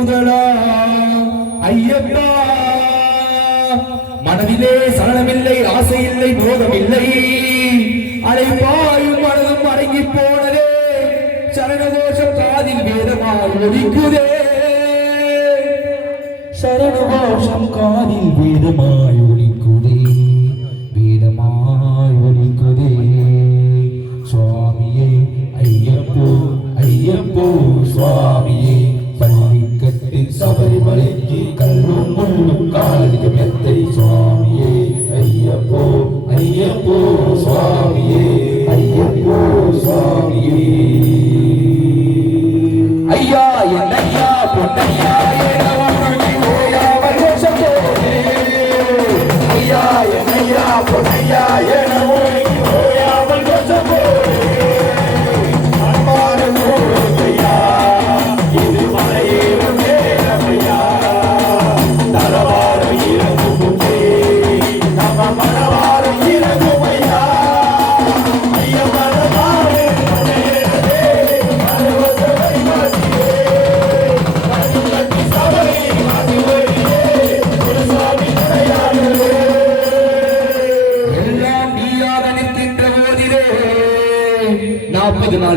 முதலா ஐயப்பா மனதிலே சலனமில்லை ஆசை இல்லை போகம் இல்லை அலைப்பாயும் மனதும் அடங்கி போனதே சரணகோஷம் காதில் வேதமாய் ஒலிக்குதே சரணகோஷம் காதில் வேதமாய் ஒலிக்குதே வேதமாய் ஒலிக்குதே சுவாமியே ஐயப்போ ஐயப்போ சுவாமியே பள்ளிக்கட்டு சபரிமலைக்கு கல்லும் முள்ளும் காலில் மெத்தை சுவாமியே ஐயப்போ ஐயப்போ சுவாமியே ஐயப்போ சுவாமியே ஐயா என் ஐயா பொன்னையா ஐயா என் ஐயா பொன்னையா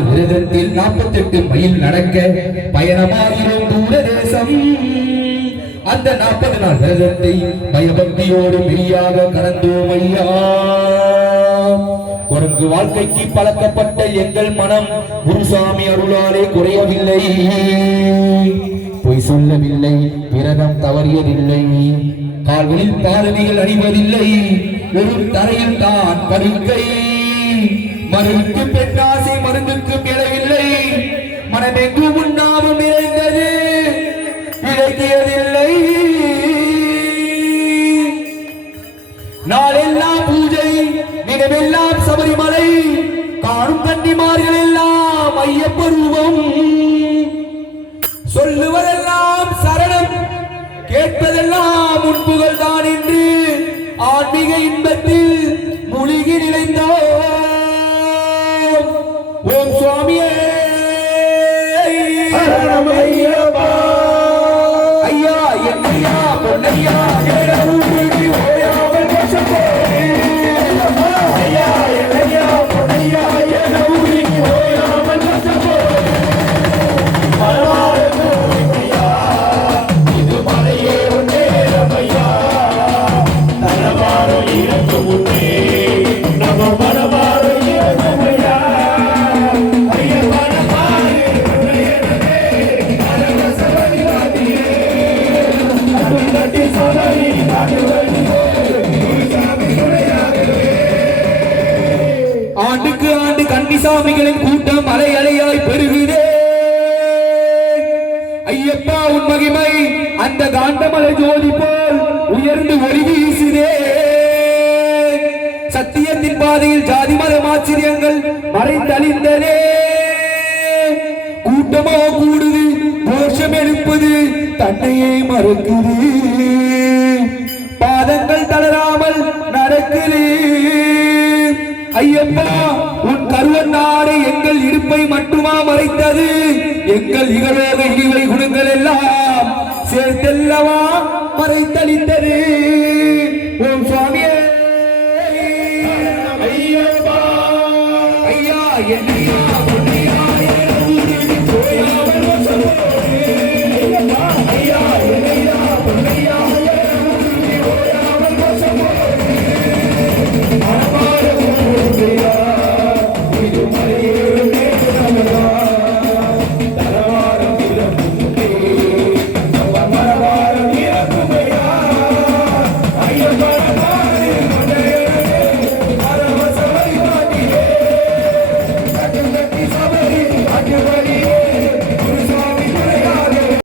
விரதத்தில் 48 மைல் நடக்க பயணமாகிறோம் தூரதேசம் அந்த 40 நாள் விரதத்தை பயபக்தியோடு மெய்யாக கடந்தோம் ஐயா குரங்கு வாழ்க்கைக்கு பழக்கப்பட்ட எங்கள் மனம் குருசாமி அருளாலே குறையவில்லை பொய் சொல்லவில்லை விரதம் தவறியதில்லை கால்களில் பாலனிகள் அணிவதில்லை வெறும் தரையில் தான் படுக்கை மருந்துக்கு பெண்ணாசை மருந்துக்கு பிழையில்லை மனமெங்கு உண்ணாவும் நிறைந்தது இலக்கியதில்லை நாளெல்லாம் பூஜை நினைவெல்லாம் சபரிமலை காணும் கன்னிமார்கள் எல்லாம் ஐயப்ப ரூபம் சொல்லுவதெல்லாம் சரணம் கேட்பதெல்லாம் முன்புகள் தான் என்று ஆன்மீக இன்பத்தில் மூழ்கி நிலைந்தோம் ஓம் சுவாமியே சரணமையப்பா ஐயா என் ஐயா பொன்னையா ஏழூருக்கு ஓயாமல் கோஷம் ஐயா என் ஐயா பொன்னையா ஏழூருக்கு ஓயாமல் கோஷம் இது மலையே நேரமையா தரவாரோ இறந்து முன்னே நம்ம மனவாரோ இறங்குமையா ஆண்டுக்கு ஆண்டு கன்னிசாமிகளின் கூட்டம் அலை அலையாய் பெருகுதே ஐயப்பா உன் மகிமை அந்த காண்டமலை ஜோதி போல் உயர்ந்து ஒளி வீசுதே சத்தியத்தின் பாதையில் ஜாதி மத ஆச்சரியங்கள் மறைந்தழிந்ததே கூட்டமோ கூடுது கோஷம் எழுப்பது தன்னையே மறுக்குது பாதங்கள் தளராமல் நடக்குது ஐயப்பா உன் கருவன்னாரை எங்கள் இருப்பை மட்டுமா மறைத்தது எங்கள் இகழோக இவை குணங்கள் எல்லாம் சேர்த்தல்லவா மறைத்தளித்தது